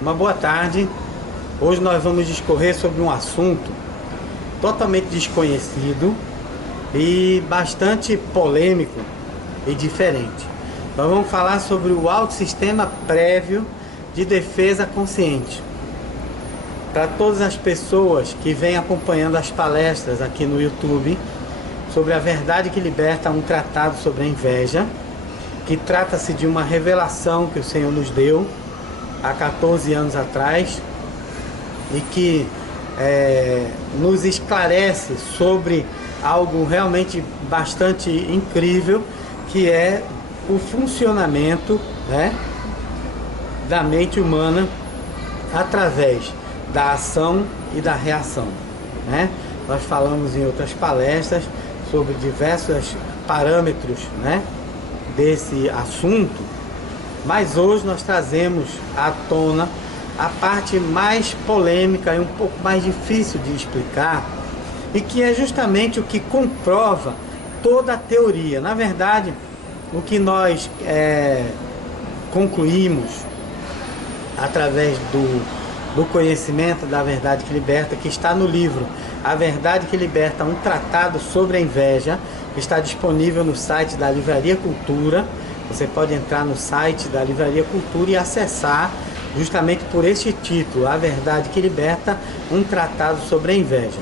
Uma boa tarde. Hoje nós vamos discorrer sobre um assunto totalmente desconhecido e bastante polêmico e diferente. Nós vamos falar sobre o autossistema prévio de defesa consciente. Para todas as pessoas que vêm acompanhando as palestras aqui no YouTube sobre a verdade que liberta, um tratado sobre a inveja, que trata-se de uma revelação que o Senhor nos deu há 14 anos atrás e que nos esclarece sobre algo realmente bastante incrível, que é o funcionamento, né, da mente humana através da ação e da reação, né? Nós falamos em outras palestras sobre diversos parâmetros, né, desse assunto, mas hoje nós trazemos à tona a parte mais polêmica e um pouco mais difícil de explicar, e que é justamente o que comprova toda a teoria. Na verdade, o que nós concluímos através do conhecimento da verdade que liberta, que está no livro A Verdade que Liberta, um tratado sobre a inveja, que está disponível no site da Livraria Cultura. Você pode entrar no site da Livraria Cultura e acessar justamente por este título, A Verdade que Liberta, um tratado sobre a inveja,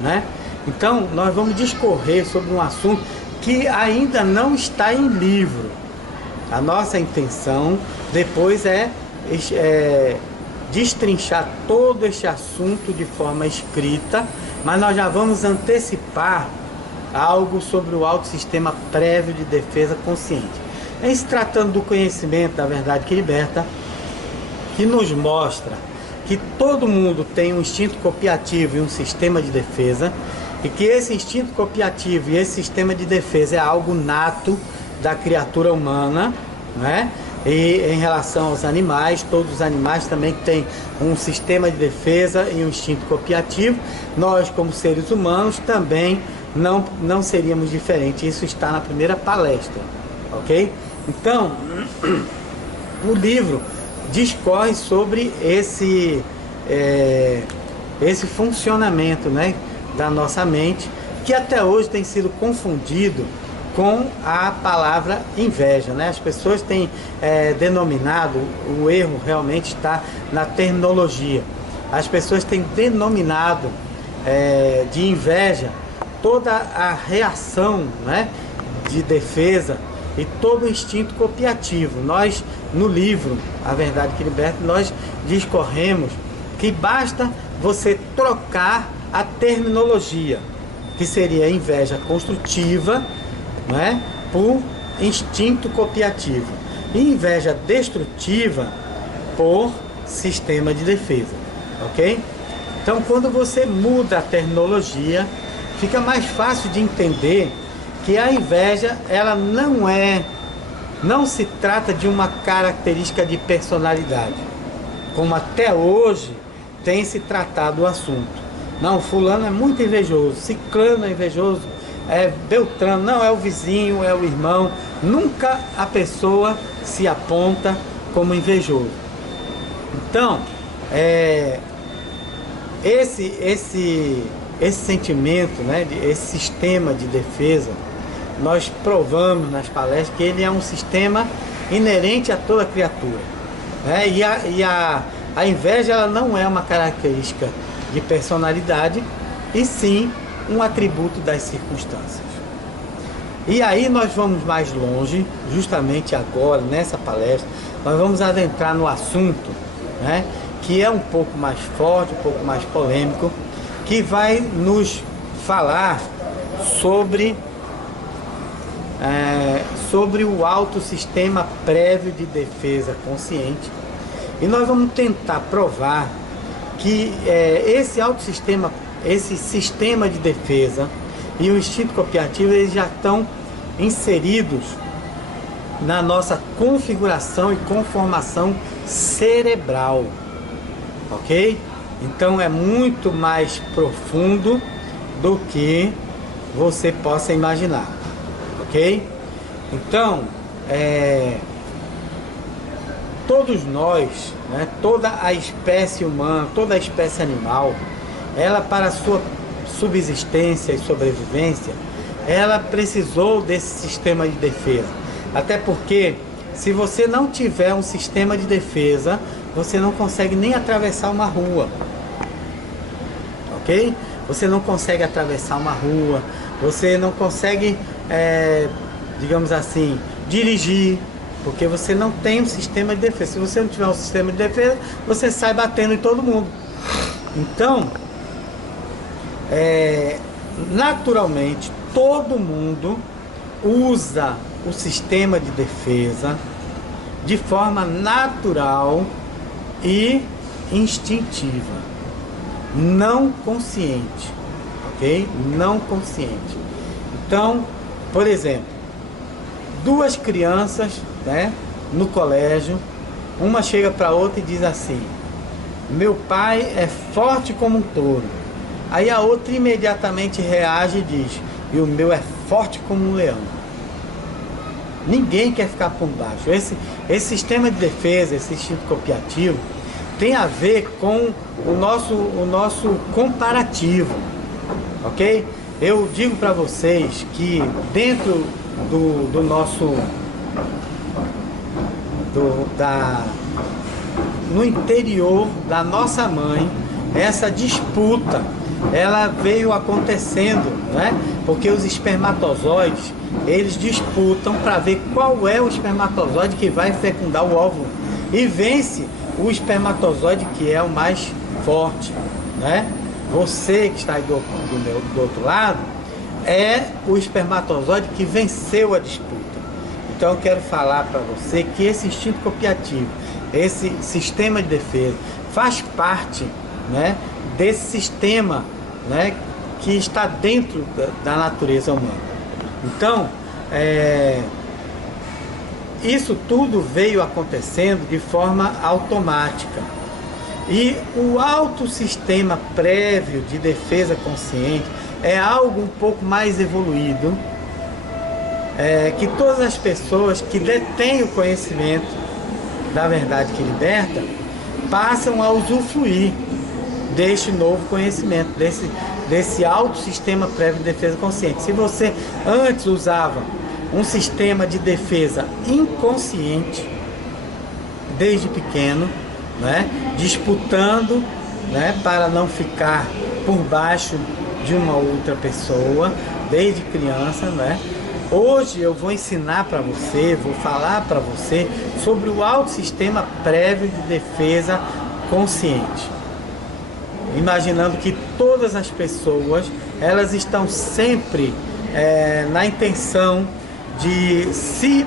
né? Então, nós vamos discorrer sobre um assunto que ainda não está em livro. A nossa intenção depois é destrinchar todo este assunto de forma escrita, mas nós já vamos antecipar algo sobre o autossistema prévio de defesa consciente. Em se tratando do conhecimento da verdade que liberta, que nos mostra que todo mundo tem um instinto copiativo e um sistema de defesa, e que esse instinto copiativo e esse sistema de defesa é algo nato da criatura humana, né? E em relação aos animais, todos os animais também têm um sistema de defesa e um instinto copiativo. Nós, como seres humanos, também não seríamos diferentes. Isso está na primeira palestra, ok? Então, o livro discorre sobre esse funcionamento, né, da nossa mente, que até hoje tem sido confundido com a palavra inveja, né? As pessoas têm denominado, o erro realmente está na terminologia. As pessoas têm denominado de inveja toda a reação, né, de defesa e todo o instinto copiativo. Nós, no livro A Verdade que Liberta, nós discorremos que basta você trocar a terminologia, que seria inveja construtiva, né, por instinto copiativo, e inveja destrutiva por sistema de defesa, ok? Então, quando você muda a terminologia, fica mais fácil de entender que a inveja, ela não se trata de uma característica de personalidade, como até hoje tem se tratado o assunto. Não, fulano é muito invejoso, ciclano é invejoso, Beltrano, não, é o vizinho, é o irmão. Nunca a pessoa se aponta como invejoso. Então, esse sentimento, né, esse sistema de defesa, nós provamos nas palestras que ele é um sistema inerente a toda criatura, né? E a inveja, ela não é uma característica de personalidade, e sim um atributo das circunstâncias. E aí nós vamos mais longe, justamente agora, nessa palestra, nós vamos adentrar no assunto, né, que é um pouco mais forte, um pouco mais polêmico, que vai nos falar sobre o autossistema prévio de defesa consciente. E nós vamos tentar provar que esse autossistema, esse sistema de defesa e o instinto copiativo, eles já estão inseridos na nossa configuração e conformação cerebral, ok? Então é muito mais profundo do que você possa imaginar, ok? Então, todos nós, né, toda a espécie humana, toda a espécie animal, ela, para sua subsistência e sobrevivência, ela precisou desse sistema de defesa. Até porque, se você não tiver um sistema de defesa, você não consegue nem atravessar uma rua, ok? Você não consegue atravessar uma rua, você não consegue, digamos assim, dirigir, porque você não tem um sistema de defesa. Se você não tiver um sistema de defesa, você sai batendo em todo mundo. Então, naturalmente, todo mundo usa o sistema de defesa de forma natural e instintiva, não consciente, ok? Não consciente. Então, por exemplo, duas crianças, né, no colégio, uma chega para outra e diz assim: meu pai é forte como um touro. Aí a outra imediatamente reage e diz: e o meu é forte como um leão. Ninguém quer ficar por baixo. Esse sistema de defesa, esse instinto copiativo, tem a ver com o nosso comparativo, ok? Eu digo para vocês que dentro do nosso, no interior da nossa mãe, essa disputa, ela veio acontecendo, né? Porque os espermatozoides, eles disputam para ver qual é o espermatozoide que vai fecundar o óvulo, e vence o espermatozoide que é o mais forte, né? Você que está aí do outro lado é o espermatozoide que venceu a disputa. Então eu quero falar para você que esse instinto copiativo, esse sistema de defesa, faz parte, né, desse sistema, né, que está dentro da natureza humana. Então, isso tudo veio acontecendo de forma automática. E o alto sistema prévio de defesa consciente é algo um pouco mais evoluído, que todas as pessoas que detêm o conhecimento da verdade que liberta passam a usufruir deste novo conhecimento, desse alto sistema prévio de defesa consciente. Se você antes usava um sistema de defesa inconsciente, desde pequeno, né, disputando, né, para não ficar por baixo de uma outra pessoa, desde criança, né? Hoje eu vou ensinar para você, vou falar para você sobre o alto sistema prévio de defesa consciente. Imaginando que todas as pessoas, elas estão sempre na intenção de se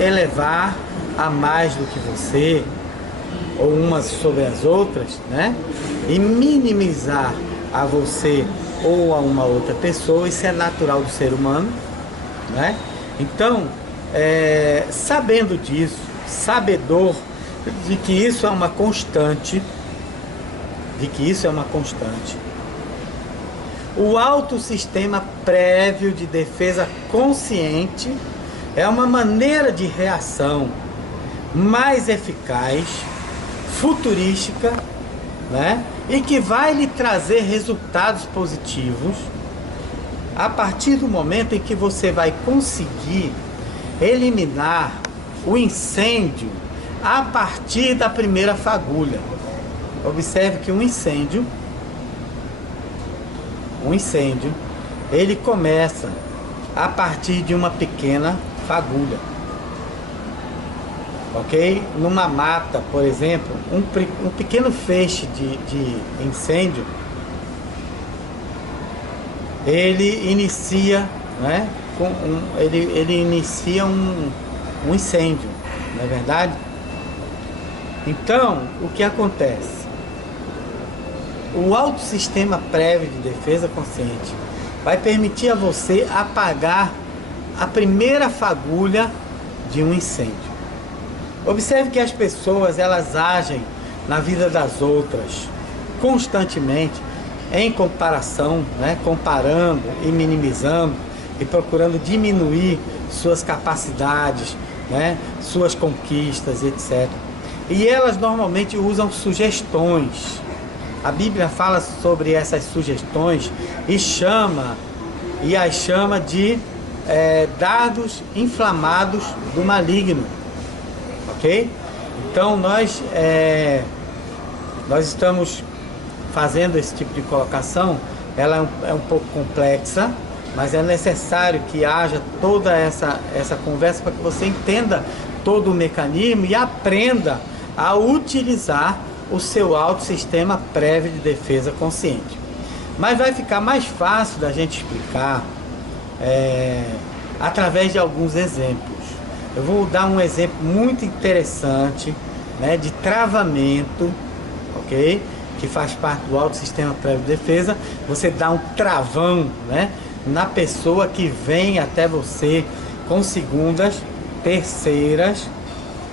elevar a mais do que você, ou umas sobre as outras, né? E minimizar a você ou a uma outra pessoa. Isso é natural do ser humano, né? Então, sabendo disso, sabedor de que isso é uma constante, o alto sistema prévio de defesa consciente é uma maneira de reação mais eficaz, futurística, né? E que vai lhe trazer resultados positivos a partir do momento em que você vai conseguir eliminar o incêndio a partir da primeira fagulha. Observe que um incêndio, ele começa a partir de uma pequena fagulha, ok? Numa mata, por exemplo, um pequeno feixe de incêndio, ele inicia, né, ele inicia um incêndio, não é verdade? Então, o que acontece? O alto sistema prévio de defesa consciente vai permitir a você apagar a primeira fagulha de um incêndio. Observe que as pessoas, elas agem na vida das outras constantemente em comparação, né? Comparando e minimizando e procurando diminuir suas capacidades, né, suas conquistas, etc. E elas normalmente usam sugestões. A Bíblia fala sobre essas sugestões e as chama de dardos inflamados do maligno, ok? Então nós estamos fazendo esse tipo de colocação. Ela é um pouco complexa, mas é necessário que haja toda essa conversa para que você entenda todo o mecanismo e aprenda a utilizar o seu autossistema prévio de defesa consciente. Mas vai ficar mais fácil da gente explicar através de alguns exemplos. Eu vou dar um exemplo muito interessante, né, de travamento, ok? Que faz parte do autossistema prévio de defesa. Você dá um travão, né, na pessoa que vem até você com segundas, terceiras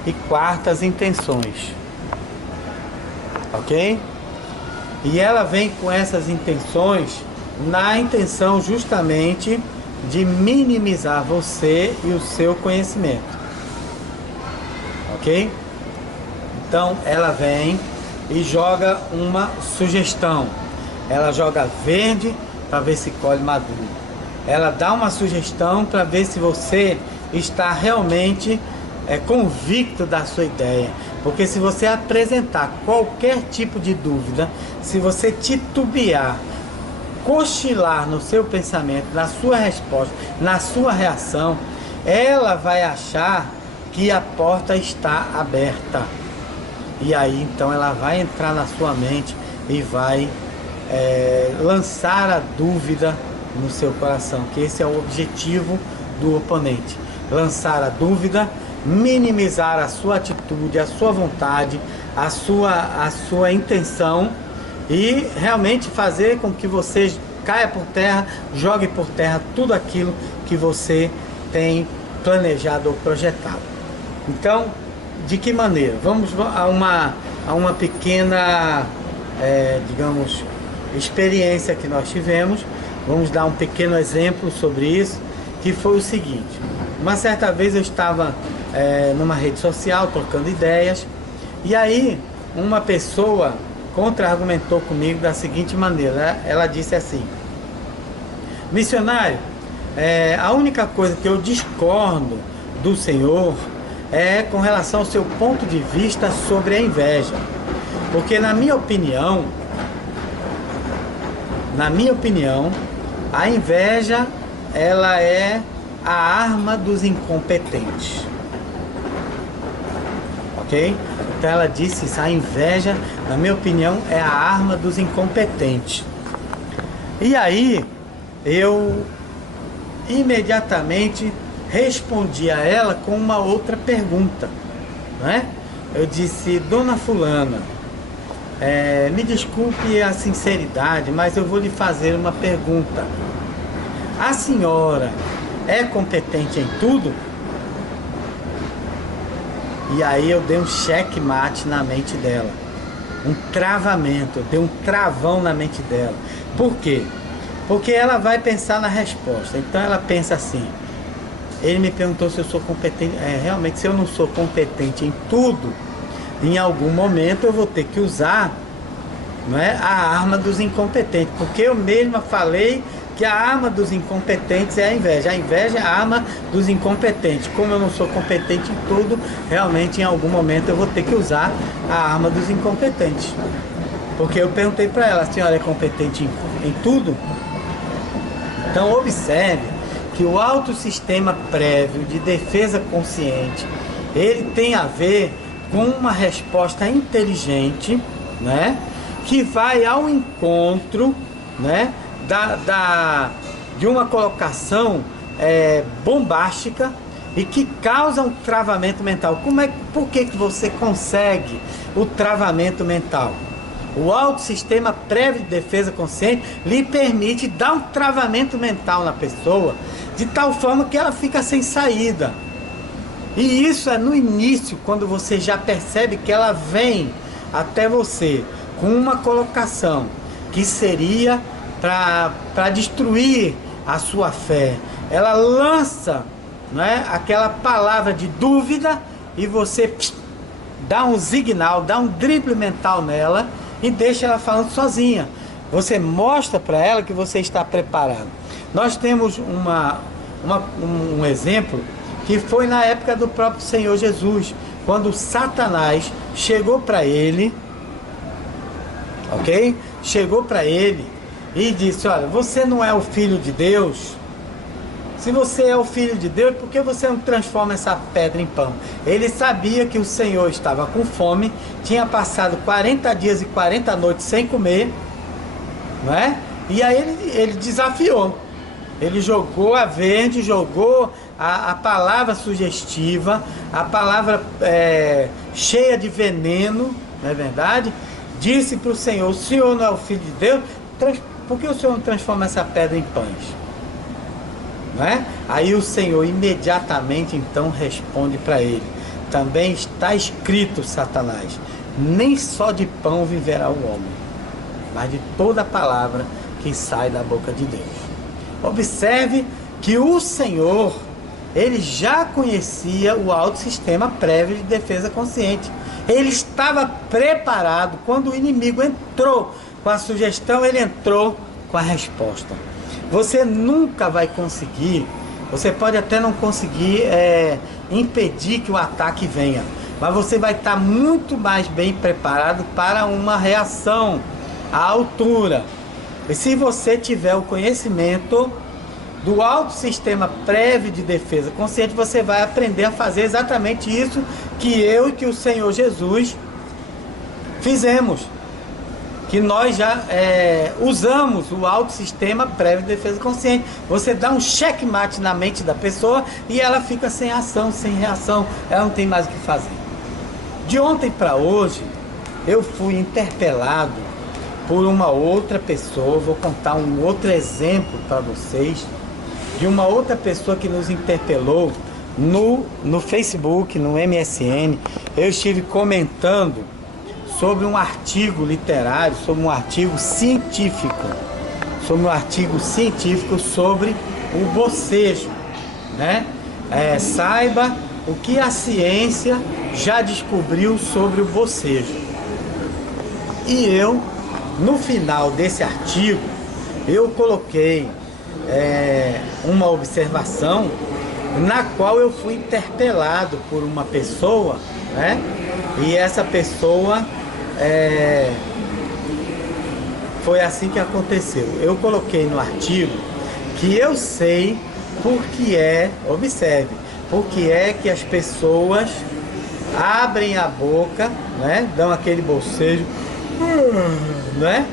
e quartas intenções, ok? E ela vem com essas intenções na intenção justamente de minimizar você e o seu conhecimento, ok? Então ela vem e joga uma sugestão. Ela joga verde para ver se colhe maduro. Ela dá uma sugestão para ver se você está realmente convicto da sua ideia. Porque se você apresentar qualquer tipo de dúvida, se você titubear, cochilar no seu pensamento, na sua resposta, na sua reação, ela vai achar que a porta está aberta. E aí então ela vai entrar na sua mente e vai lançar a dúvida no seu coração, que esse é o objetivo do oponente: lançar a dúvida, minimizar a sua atitude, a sua vontade, a sua intenção, e realmente fazer com que você caia por terra, jogue por terra tudo aquilo que você tem planejado ou projetado. Então, de que maneira? Vamos a uma pequena, digamos, experiência que nós tivemos. Vamos dar um pequeno exemplo sobre isso, que foi o seguinte: uma certa vez eu estava numa rede social trocando ideias, e aí uma pessoa contra-argumentou comigo da seguinte maneira. Ela disse assim: missionário, a única coisa que eu discordo do senhor é com relação ao seu ponto de vista sobre a inveja, porque na minha opinião, a inveja, ela é a arma dos incompetentes, ok? Então ela disse isso: a inveja, na minha opinião, é a arma dos incompetentes. E aí eu imediatamente respondi a ela com uma outra pergunta, né? Eu disse: dona fulana, me desculpe a sinceridade, mas eu vou lhe fazer uma pergunta. A senhora é competente em tudo? E aí eu dei um checkmate na mente dela, um travamento, eu dei um travão na mente dela. Por quê? Porque ela vai pensar na resposta. Então ela pensa assim: ele me perguntou se eu sou competente. Realmente, se eu não sou competente em tudo, em algum momento eu vou ter que usar, não é, a arma dos incompetentes, porque eu mesma falei que a arma dos incompetentes é a inveja. A inveja é a arma dos incompetentes. Como eu não sou competente em tudo, realmente em algum momento eu vou ter que usar a arma dos incompetentes. Porque eu perguntei para ela: a senhora é competente em tudo? Então observe que o autossistema prévio de defesa consciente, ele tem a ver com uma resposta inteligente, né, que vai ao encontro, né, de uma colocação bombástica e que causa um travamento mental. Por que você consegue o travamento mental? O autossistema prévio de defesa consciente lhe permite dar um travamento mental na pessoa, de tal forma que ela fica sem saída. E isso é no início, quando você já percebe que ela vem até você com uma colocação que seria para destruir a sua fé. Ela lança não é? Aquela palavra de dúvida e você dá um signal, dá um drible mental nela e deixa ela falando sozinha. Você mostra para ela que você está preparado. Nós temos um exemplo que foi na época do próprio Senhor Jesus, quando Satanás chegou para ele, ok? Chegou para ele e disse: olha, você não é o filho de Deus? Se você é o filho de Deus, por que você não transforma essa pedra em pão? Ele sabia que o Senhor estava com fome, tinha passado 40 dias e 40 noites sem comer, não é? E aí ele desafiou. Ele jogou a verde, jogou a palavra sugestiva, a palavra cheia de veneno, não é verdade? Disse para o Senhor: o Senhor não é o Filho de Deus? Por que o Senhor não transforma essa pedra em pães? Não é? Aí o Senhor imediatamente então responde para ele: também está escrito, Satanás, nem só de pão viverá o homem, mas de toda palavra que sai da boca de Deus. Observe que o Senhor, ele já conhecia o alto sistema prévio de defesa consciente. Ele estava preparado. Quando o inimigo entrou com a sugestão, ele entrou com a resposta. Você nunca vai conseguir, você pode até não conseguir impedir que o ataque venha, mas você vai estar muito mais bem preparado para uma reação à altura. E se você tiver o conhecimento do alto sistema prévio de defesa consciente, você vai aprender a fazer exatamente isso que eu e que o Senhor Jesus fizemos. Que nós já usamos o alto sistema prévio de defesa consciente. Você dá um checkmate na mente da pessoa e ela fica sem ação, sem reação. Ela não tem mais o que fazer. De ontem para hoje, eu fui interpelado por uma outra pessoa. Vou contar um outro exemplo para vocês de uma outra pessoa que nos interpelou no Facebook, no MSN. Eu estive comentando sobre um artigo literário, sobre um artigo científico, sobre o bocejo, né? Saiba o que a ciência já descobriu sobre o bocejo. E eu, no final desse artigo, eu coloquei uma observação na qual eu fui interpelado por uma pessoa, né? E essa pessoa foi assim que aconteceu. Eu coloquei no artigo que eu sei observe, por que é que as pessoas abrem a boca, né? Dão aquele bocejo, né?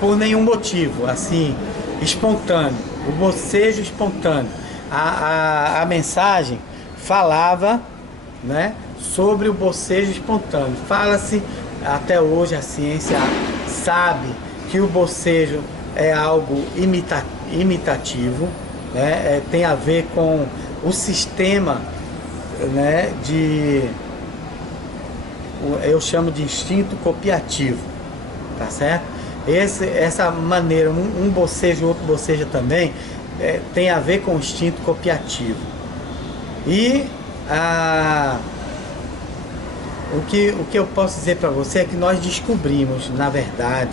Por nenhum motivo, assim, espontâneo, o bocejo espontâneo. A mensagem falava, né, sobre o bocejo espontâneo. Fala-se, até hoje a ciência sabe que o bocejo é algo imitativo, né, tem a ver com o sistema, né, eu chamo de instinto copiativo, tá certo? Essa maneira, um bocejo, outro boceja também, tem a ver com o instinto copiativo. E o que eu posso dizer para você é que nós descobrimos, na verdade,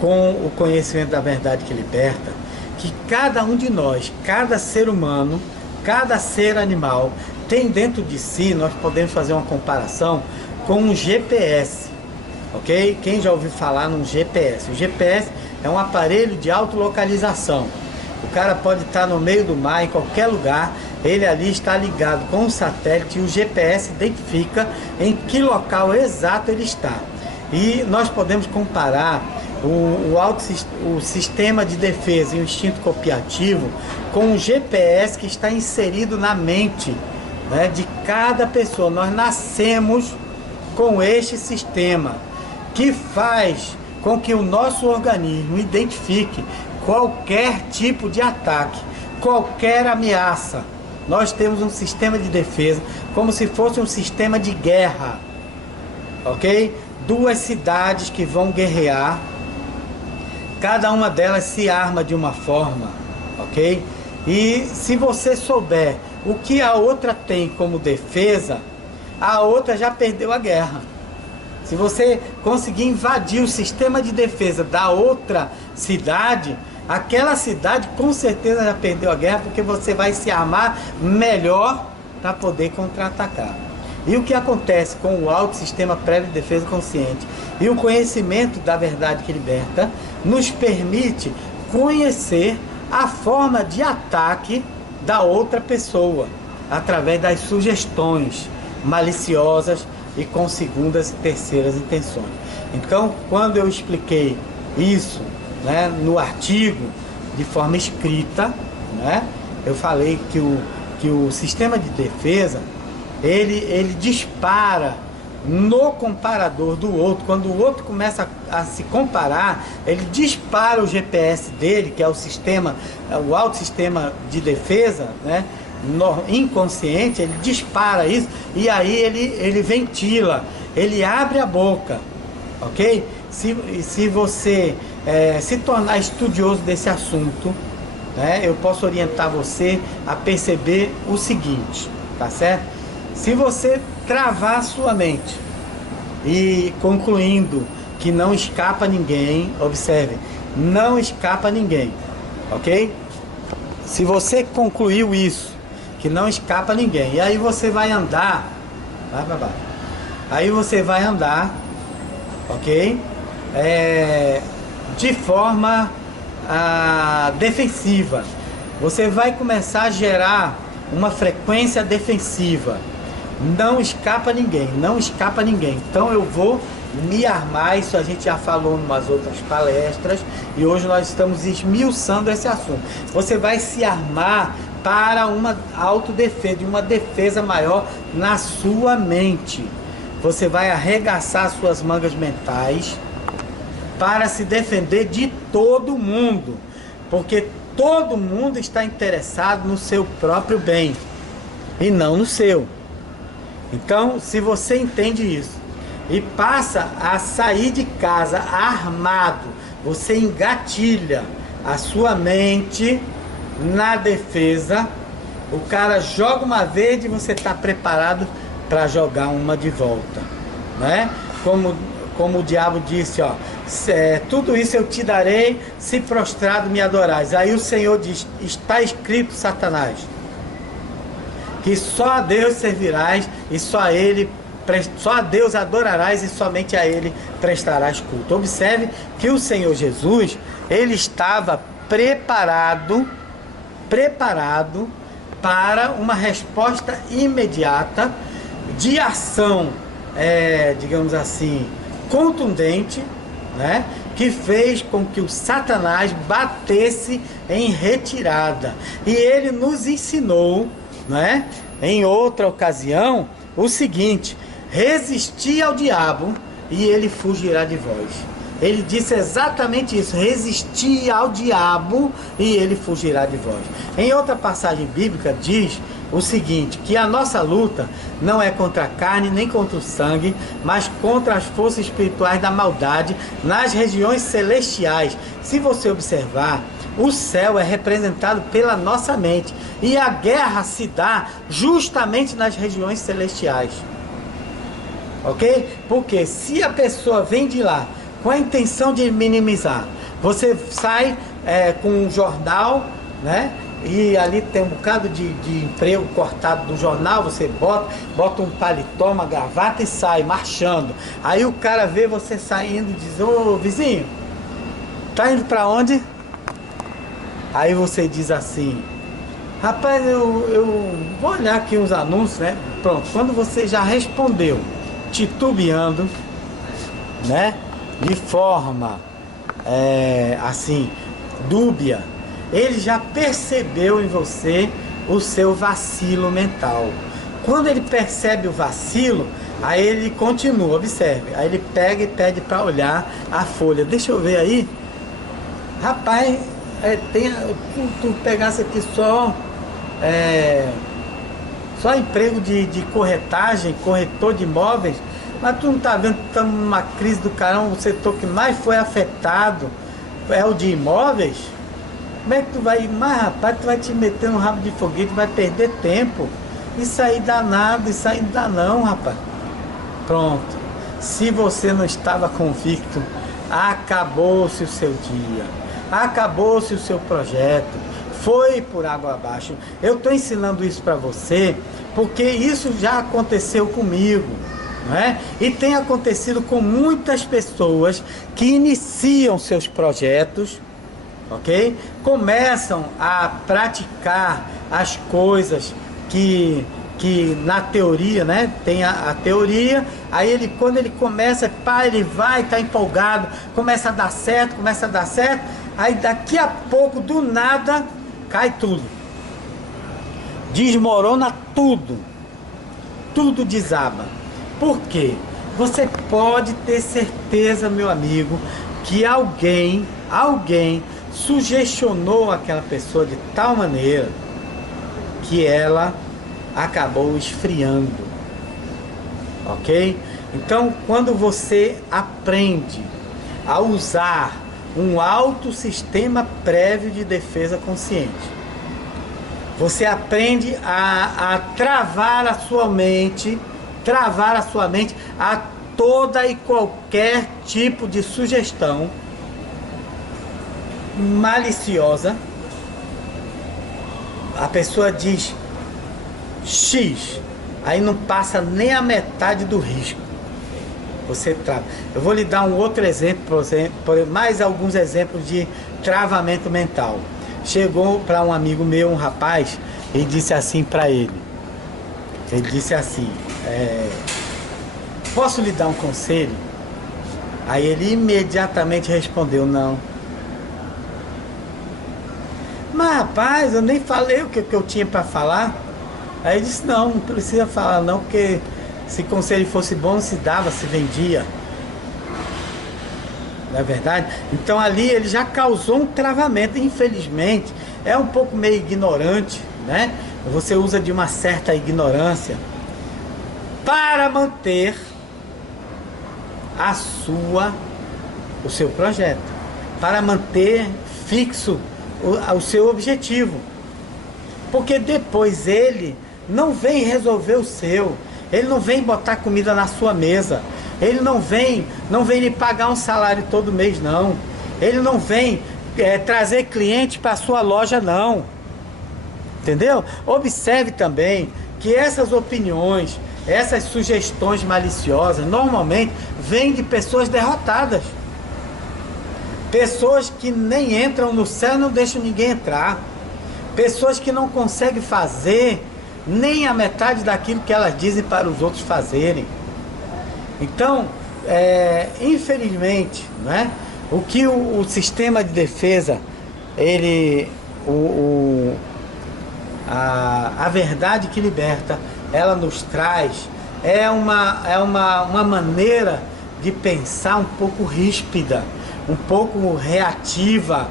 com o conhecimento da verdade que liberta, que cada um de nós, cada ser humano, cada ser animal, tem dentro de si, nós podemos fazer uma comparação com um GPS, ok? Quem já ouviu falar num GPS? O GPS é um aparelho de autolocalização. O cara pode estar no meio do mar, em qualquer lugar, ele ali está ligado com o satélite e o GPS identifica em que local exato ele está. E nós podemos comparar o sistema de defesa e o instinto copiativo com o GPS que está inserido na mente, né, de cada pessoa. Nós nascemos com este sistema que faz com que o nosso organismo identifique qualquer tipo de ataque, qualquer ameaça. Nós temos um sistema de defesa como se fosse um sistema de guerra, ok? Duas cidades que vão guerrear, cada uma delas se arma de uma forma, ok? E se você souber o que a outra tem como defesa, a outra já perdeu a guerra. Se você conseguir invadir o sistema de defesa da outra cidade, aquela cidade com certeza já perdeu a guerra, porque você vai se armar melhor para poder contra-atacar. E o que acontece com o alto sistema prévio de defesa consciente e o conhecimento da verdade que liberta, nos permite conhecer a forma de ataque da outra pessoa, através das sugestões maliciosas e com segundas e terceiras intenções. Então, quando eu expliquei isso, né, no artigo, de forma escrita, né, eu falei que o sistema de defesa, ele dispara no comparador do outro. Quando o outro começa a se comparar, ele dispara o GPS dele, que é o sistema, o alto sistema de defesa, né, inconsciente, ele dispara isso, e aí ele ventila, ele abre a boca, ok? Se você se tornar estudioso desse assunto, né, eu posso orientar você a perceber o seguinte, tá certo? Se você travar a sua mente e concluindo que não escapa ninguém, observe, não escapa ninguém, ok? Se você concluiu isso, que não escapa ninguém, e aí você vai andar, aí você vai andar, ok? De forma defensiva. Você vai começar a gerar uma frequência defensiva. Não escapa ninguém, não escapa ninguém. Então eu vou me armar, isso a gente já falou em umas outras palestras, e hoje nós estamos esmiuçando esse assunto. Você vai se armar para uma autodefesa, uma defesa maior na sua mente. Você vai arregaçar suas mangas mentais para se defender de todo mundo, porque todo mundo está interessado no seu próprio bem e não no seu. Então, se você entende isso e passa a sair de casa armado, você engatilha a sua mente na defesa. O cara joga uma vez e você está preparado para jogar uma de volta, né? Como o diabo disse, ó, tudo isso eu te darei se prostrado me adorais. Aí o Senhor diz, está escrito, Satanás, que só a Deus servirás e só a Deus adorarás e somente a Ele prestarás culto. Observe que o Senhor Jesus, Ele estava preparado para uma resposta imediata de ação, digamos assim, contundente, né? Que fez com que o Satanás batesse em retirada. E ele nos ensinou, né, em outra ocasião, o seguinte: resisti ao diabo e ele fugirá de vós. Ele disse exatamente isso: resisti ao diabo e ele fugirá de vós. Em outra passagem bíblica diz o seguinte, que a nossa luta não é contra a carne nem contra o sangue, mas contra as forças espirituais da maldade nas regiões celestiais. Se você observar, o céu é representado pela nossa mente e a guerra se dá justamente nas regiões celestiais, ok? Porque se a pessoa vem de lá com a intenção de minimizar, você sai com um jornal, né? E ali tem um bocado de emprego cortado do jornal, você bota um paletó, uma gravata e sai marchando. Aí o cara vê você saindo e diz: ô vizinho, tá indo pra onde? Aí você diz assim: rapaz, eu vou olhar aqui uns anúncios, né? Pronto, quando você já respondeu titubeando, né, de forma assim, dúbia, ele já percebeu em você o seu vacilo mental. Quando ele percebe o vacilo, aí ele continua, observe, aí ele pega e pede para olhar a folha. Deixa eu ver aí, rapaz, tu pegasse aqui só emprego de corretagem, corretor de imóveis, mas tu não tá vendo que estamos numa crise do caramba, o setor que mais foi afetado é o de imóveis. Como é que tu vai, mas rapaz, tu vai te meter no rabo de foguete, vai perder tempo. Isso aí dá nada, isso aí não dá não, rapaz. Pronto. Se você não estava convicto, acabou-se o seu dia. Acabou-se o seu projeto. Foi por água abaixo. Eu estou ensinando isso para você porque isso já aconteceu comigo, não é? E tem acontecido com muitas pessoas que iniciam seus projetos, ok? Começam a praticar as coisas que na teoria, né? Tem a teoria, aí ele, quando ele começa, pá, ele vai, tá empolgado, começa a dar certo, aí daqui a pouco, do nada, cai tudo. Desmorona tudo. Tudo desaba. Por quê? Você pode ter certeza, meu amigo, que alguém sugestionou aquela pessoa de tal maneira que ela acabou esfriando, ok? Então, quando você aprende a usar um alto sistema prévio de defesa consciente, você aprende a travar a sua mente a toda e qualquer tipo de sugestão maliciosa. A pessoa diz X, aí não passa nem a metade do risco. Você trava. Eu vou lhe dar um outro exemplo, mais alguns exemplos de travamento mental. Chegou para um amigo meu, um rapaz, e disse assim para ele. Ele disse assim, posso lhe dar um conselho? Aí ele imediatamente respondeu, não. Mas rapaz, eu nem falei o que eu tinha para falar. Aí ele disse, não precisa falar não, porque se conselho fosse bom, se dava, se vendia. Não é verdade? Então ali ele já causou um travamento, infelizmente. É um pouco meio ignorante, né? Você usa de uma certa ignorância para manter o seu projeto, para manter fixo o seu objetivo. Porque depois ele não vem resolver o seu, ele não vem botar comida na sua mesa, ele não vem lhe pagar um salário todo mês, não. Ele não vem trazer cliente para a sua loja, não. Entendeu? Observe também que essas opiniões, essas sugestões maliciosas, normalmente vêm de pessoas derrotadas. Pessoas que nem entram no céu e não deixam ninguém entrar. Pessoas que não conseguem fazer nem a metade daquilo que elas dizem para os outros fazerem. Então, infelizmente, né, o que o sistema de defesa, a verdade que liberta, ela nos traz, é uma maneira de pensar um pouco ríspida, um pouco reativa,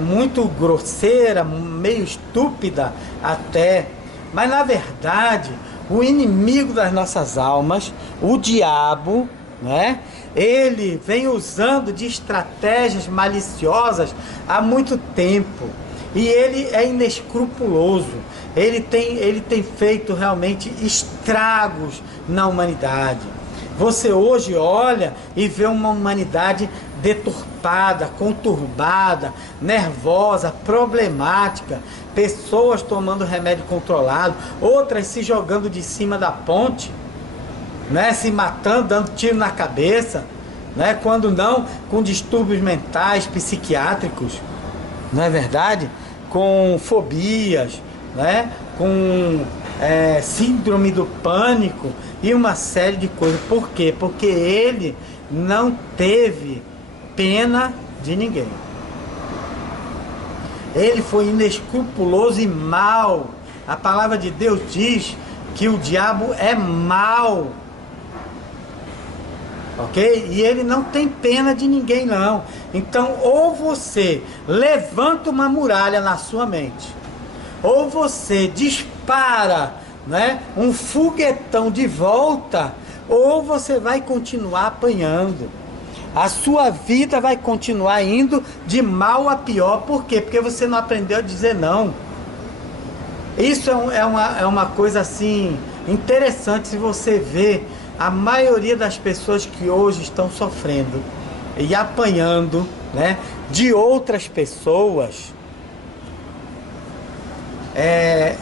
muito grosseira, meio estúpida até. Mas na verdade, o inimigo das nossas almas, o diabo, né? Ele vem usando de estratégias maliciosas há muito tempo. E ele é inescrupuloso. Ele tem feito realmente estragos na humanidade. Você hoje olha e vê uma humanidade deturpada, conturbada, nervosa, problemática, pessoas tomando remédio controlado, outras se jogando de cima da ponte, né, se matando, dando tiro na cabeça, né, quando não, com distúrbios mentais, psiquiátricos, não é verdade? Com fobias, né, com síndrome do pânico e uma série de coisas. Por quê? Porque ele não teve pena de ninguém. Ele foi inescrupuloso e mau. A palavra de Deus diz que o diabo é mau, ok? E ele não tem pena de ninguém, não. Então, ou você levanta uma muralha na sua mente, ou você dispara, né, um foguetão de volta, ou você vai continuar apanhando. A sua vida vai continuar indo de mal a pior. Por quê? Porque você não aprendeu a dizer não. Isso é uma coisa assim interessante. Se você vê a maioria das pessoas que hoje estão sofrendo e apanhando, né, de outras pessoas,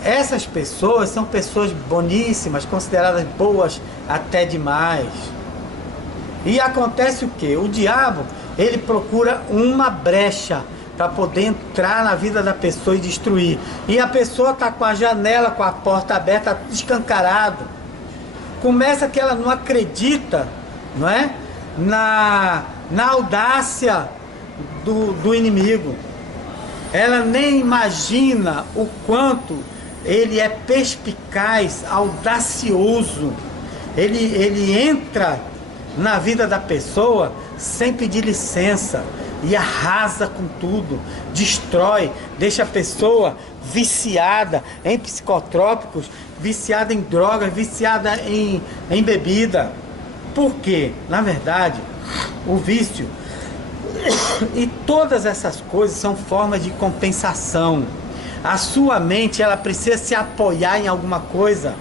essas pessoas são pessoas boníssimas, consideradas boas até demais. E acontece o que? O diabo, ele procura uma brecha para poder entrar na vida da pessoa e destruir. E a pessoa está com a janela, com a porta aberta, tudo escancarado. Começa que ela não acredita, não é? Na audácia do inimigo. Ela nem imagina o quanto ele é perspicaz, audacioso. Ele entra na vida da pessoa sem pedir licença e arrasa com tudo, destrói, deixa a pessoa viciada em psicotrópicos, viciada em drogas, viciada em bebida. Por quê? Na verdade, o vício e todas essas coisas são formas de compensação. A sua mente, ela precisa se apoiar em alguma coisa.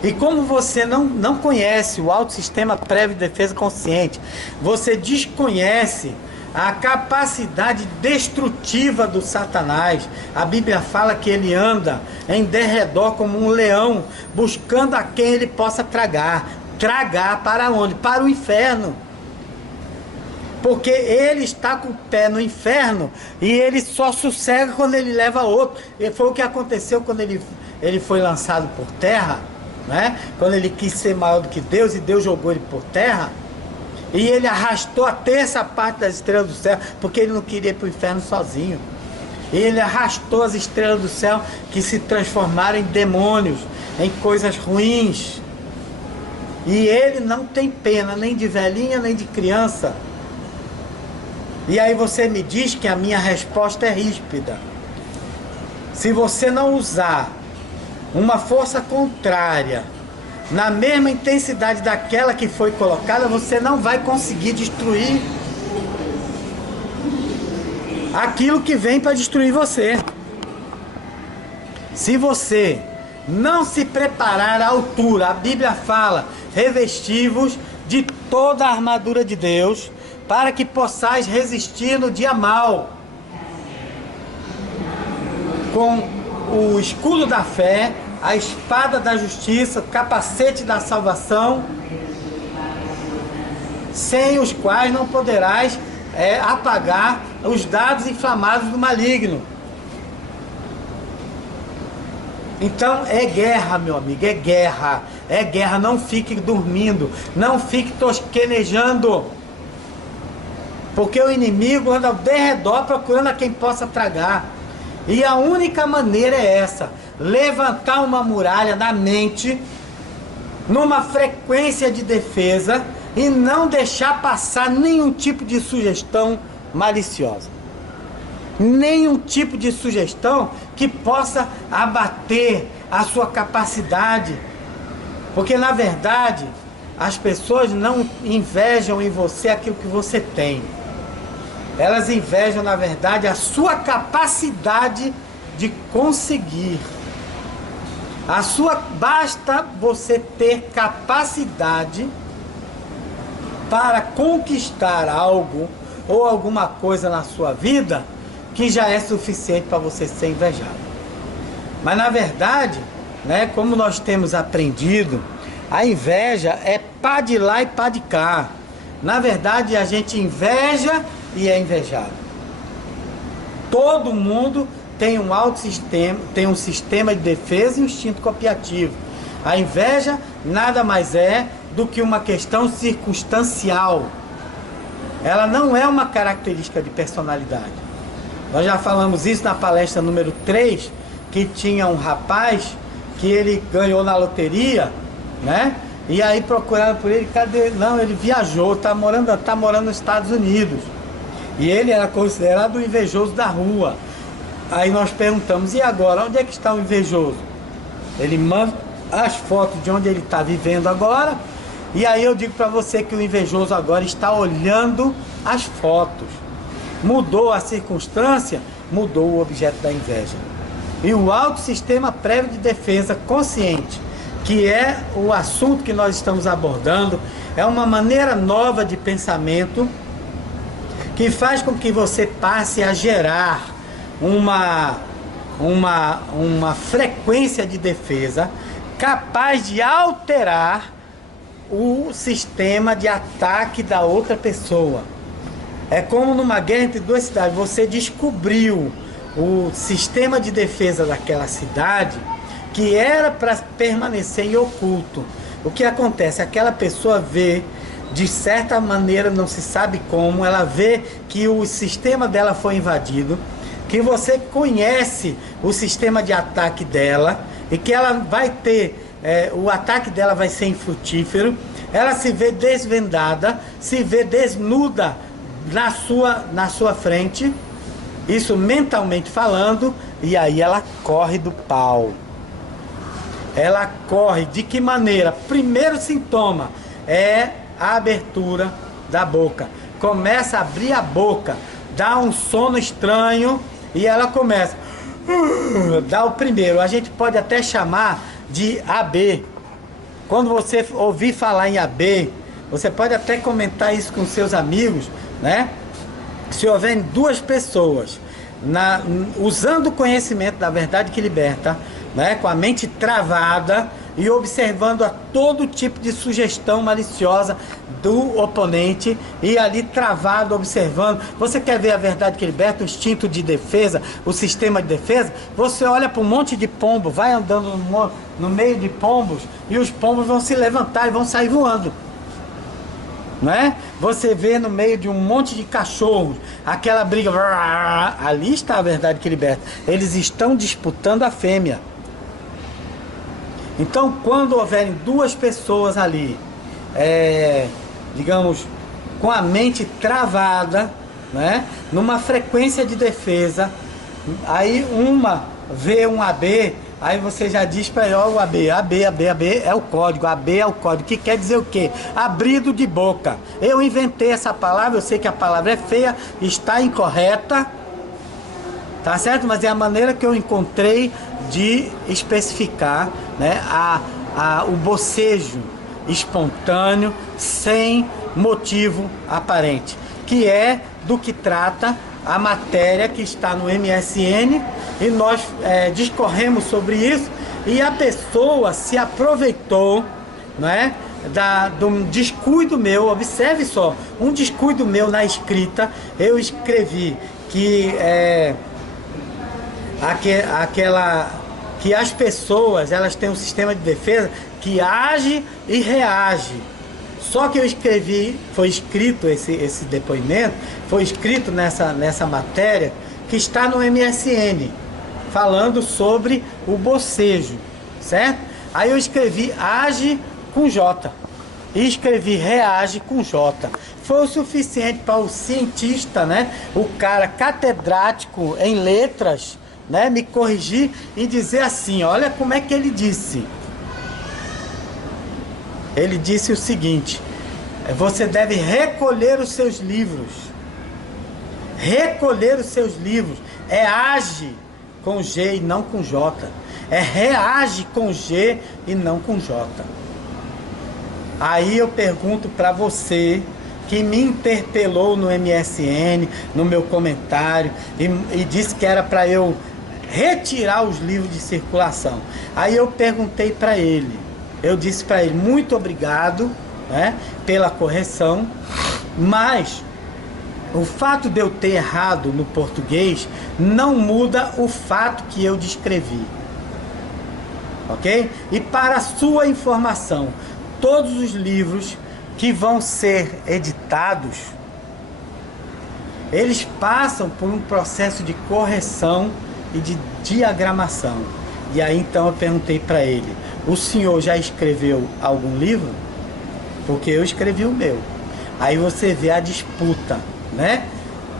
E como você não conhece o autossistema prévio de defesa consciente, você desconhece a capacidade destrutiva do Satanás. A Bíblia fala que ele anda em derredor como um leão, buscando a quem ele possa tragar. Tragar para onde? Para o inferno. Porque ele está com o pé no inferno e ele só sossega quando ele leva outro. E foi o que aconteceu quando ele foi lançado por terra, né? Quando ele quis ser maior do que Deus e Deus jogou ele por terra. E ele arrastou a terça parte das estrelas do céu, porque ele não queria ir para o inferno sozinho. E ele arrastou as estrelas do céu que se transformaram em demônios, em coisas ruins. E ele não tem pena nem de velhinha nem de criança. E aí você me diz que a minha resposta é ríspida. Se você não usar uma força contrária na mesma intensidade daquela que foi colocada, você não vai conseguir destruir aquilo que vem para destruir você. Se você não se preparar à altura, a Bíblia fala, revestivos de toda a armadura de Deus, para que possais resistir no dia mau, com o escudo da fé, a espada da justiça, o capacete da salvação, sem os quais não poderás apagar os dardos inflamados do maligno. Então é guerra, meu amigo, é guerra, não fique dormindo, não fique tosquenejando, porque o inimigo anda ao derredor procurando a quem possa tragar. E a única maneira é essa: levantar uma muralha na mente, numa frequência de defesa, e não deixar passar nenhum tipo de sugestão maliciosa. Nenhum tipo de sugestão que possa abater a sua capacidade. Porque na verdade, as pessoas não invejam em você aquilo que você tem. Elas invejam, na verdade, a sua capacidade de conseguir. Basta você ter capacidade para conquistar algo ou alguma coisa na sua vida, que já é suficiente para você ser invejado. Mas na verdade, né, como nós temos aprendido, a inveja é pá de lá e pá de cá. Na verdade, a gente inveja e é invejado. Todo mundo tem um autossistema, tem um sistema de defesa e um instinto copiativo. A inveja nada mais é do que uma questão circunstancial. Ela não é uma característica de personalidade. Nós já falamos isso na palestra número 3, que tinha um rapaz que ele ganhou na loteria, né? E aí procuraram por ele, cadê? Não, ele viajou, tá morando nos Estados Unidos. E ele era considerado o invejoso da rua. Aí nós perguntamos, e agora, onde é que está o invejoso? Ele manda as fotos de onde ele está vivendo agora, E aí eu digo para você que o invejoso agora está olhando as fotos. Mudou a circunstância, mudou o objeto da inveja. E o alto sistema prévio de defesa consciente, que é o assunto que nós estamos abordando, é uma maneira nova de pensamento que faz com que você passe a gerar uma frequência de defesa capaz de alterar o sistema de ataque da outra pessoa. É como numa guerra entre duas cidades, você descobriu o sistema de defesa daquela cidade que era para permanecer em oculto. O que acontece? Aquela pessoa vê, de certa maneira, não se sabe como, ela vê que o sistema dela foi invadido, que você conhece o sistema de ataque dela e que ela vai ter, o ataque dela vai ser infrutífero, ela se vê desvendada, se vê desnuda na sua frente, isso mentalmente falando, e aí ela corre do pau. Ela corre de que maneira? Primeiro sintoma é a abertura da boca. Começa a abrir a boca, dá um sono estranho e ela começa dá o primeiro. A gente pode até chamar de AB. Quando você ouvir falar em AB, você pode até comentar isso com seus amigos, né? Se houver duas pessoas usando o conhecimento da verdade que liberta, né, com a mente travada e observando a todo tipo de sugestão maliciosa do oponente e ali travado, observando. Você quer ver a verdade que liberta, o instinto de defesa, o sistema de defesa? Você olha para um monte de pombo, vai andando no meio de pombos e os pombos vão se levantar e vão sair voando. Não é? Você vê no meio de um monte de cachorros aquela briga, ali está a verdade que liberta. Eles estão disputando a fêmea. Então, quando houverem duas pessoas ali, digamos, com a mente travada, né, numa frequência de defesa, aí uma vê um AB, aí você já diz para ele, ó, o AB é o código, AB é o código, que quer dizer o quê? Abrido de boca. Eu inventei essa palavra, eu sei que a palavra é feia, está incorreta, tá certo? Mas é a maneira que eu encontrei de especificar, né, o bocejo espontâneo, sem motivo aparente, que é do que trata a matéria que está no MSN, e nós discorremos sobre isso, e a pessoa se aproveitou, né, do descuido meu. Observe só, um descuido meu na escrita. Eu escrevi que que as pessoas, elas têm um sistema de defesa que age e reage. Só que eu escrevi, foi escrito esse depoimento, foi escrito nessa matéria que está no MSN, falando sobre o bocejo, certo? Aí eu escrevi age com J e escrevi reage com J. Foi o suficiente para o cientista, né, o cara catedrático em letras, né, me corrigir e dizer assim, olha como é que ele disse. Ele disse o seguinte: você deve recolher os seus livros. Recolher os seus livros. É age com G e não com J. É reage com G e não com J. Aí eu pergunto para você que me interpelou no MSN, no meu comentário, e disse que era para eu retirar os livros de circulação. Aí eu perguntei para ele, eu disse para ele, muito obrigado, né, pela correção, mas o fato de eu ter errado no português não muda o fato que eu descrevi, ok? E para sua informação, todos os livros que vão ser editados, eles passam por um processo de correção e de diagramação. E aí então eu perguntei para ele, o senhor já escreveu algum livro? Porque eu escrevi o meu. Aí você vê a disputa, né?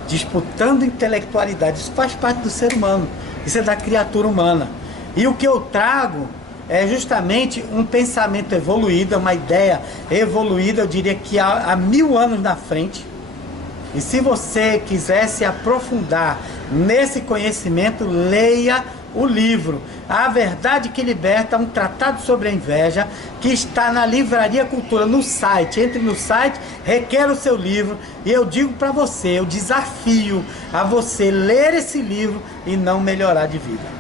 Disputando intelectualidade. Isso faz parte do ser humano, isso é da criatura humana. E o que eu trago é justamente um pensamento evoluído, uma ideia evoluída, eu diria que há 1000 anos na frente. E se você quiser se aprofundar nesse conhecimento, leia o livro A Verdade que Liberta, um tratado sobre a inveja, que está na Livraria Cultura, no site. Entre no site, requer o seu livro, e eu digo para você, eu desafio a você ler esse livro e não melhorar de vida.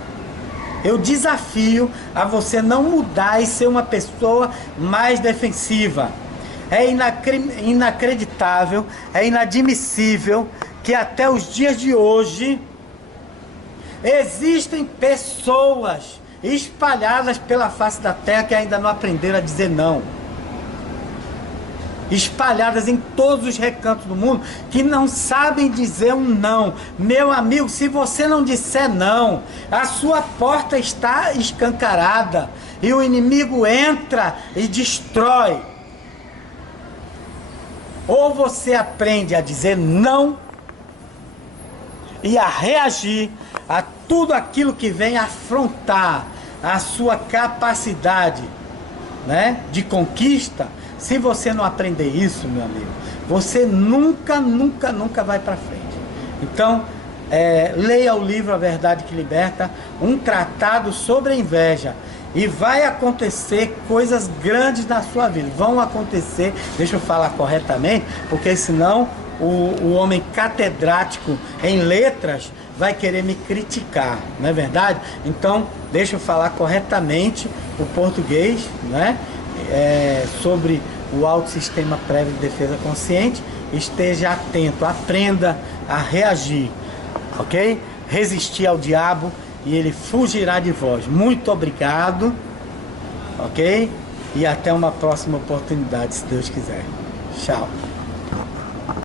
Eu desafio a você não mudar e ser uma pessoa mais defensiva. É inacreditável, é inadmissível que até os dias de hoje existem pessoas espalhadas pela face da terra que ainda não aprenderam a dizer não. Espalhadas em todos os recantos do mundo, que não sabem dizer um não. Meu amigo, se você não disser não, a sua porta está escancarada e o inimigo entra e destrói. Ou você aprende a dizer não e a reagir a tudo aquilo que vem afrontar a sua capacidade, né, de conquista. Se você não aprender isso, meu amigo, você nunca vai para frente. Então, leia o livro A Verdade que Liberta, um tratado sobre a inveja. E vai acontecer coisas grandes na sua vida. Vão acontecer, deixa eu falar corretamente, porque senão o homem catedrático em letras vai querer me criticar, não é verdade? Então, deixa eu falar corretamente o português, né? Sobre o autossistema prévio de defesa consciente. Esteja atento, aprenda a reagir, ok? Resistir ao diabo e ele fugirá de vós. Muito obrigado, ok? E até uma próxima oportunidade, se Deus quiser. Tchau.